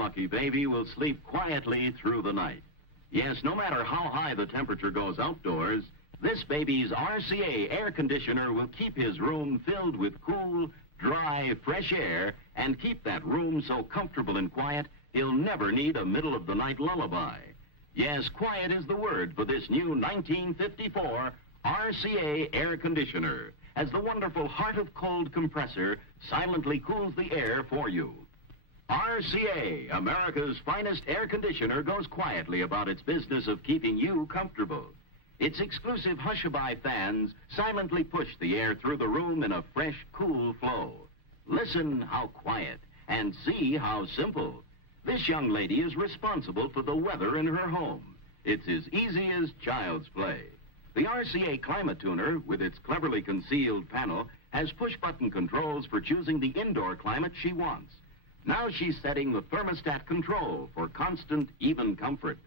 lucky baby will sleep quietly through the night. Yes, no matter how high the temperature goes outdoors, this baby's RCA air conditioner will keep his room filled with cool, dry, fresh air and keep that room so comfortable and quiet he'll never need a middle-of-the-night lullaby. Yes, quiet is the word for this new 1954 RCA air conditioner, as the wonderful Heart of Cold compressor silently cools the air for you. RCA, America's finest air conditioner, goes quietly about its business of keeping you comfortable. Its exclusive Hushabye fans silently push the air through the room in a fresh, cool flow. Listen how quiet and see how simple. This young lady is responsible for the weather in her home. It's as easy as child's play. The RCA Climate Tuner, with its cleverly concealed panel, has push-button controls for choosing the indoor climate she wants. Now she's setting the thermostat control for constant, even comfort.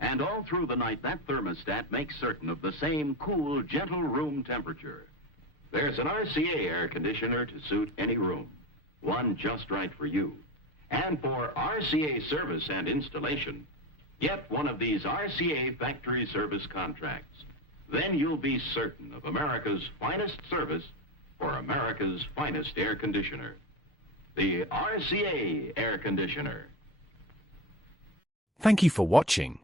And all through the night, that thermostat makes certain of the same cool, gentle room temperature. There's an RCA air conditioner to suit any room, one just right for you. And for RCA service and installation, get one of these RCA factory service contracts. Then you'll be certain of America's finest service for America's finest air conditioner. The RCA air conditioner. Thank you for watching.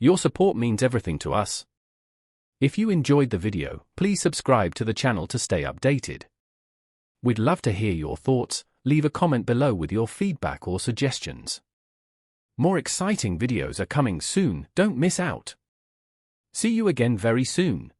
Your support means everything to us. If you enjoyed the video, please subscribe to the channel to stay updated. We'd love to hear your thoughts. Leave a comment below with your feedback or suggestions. More exciting videos are coming soon, don't miss out. See you again very soon.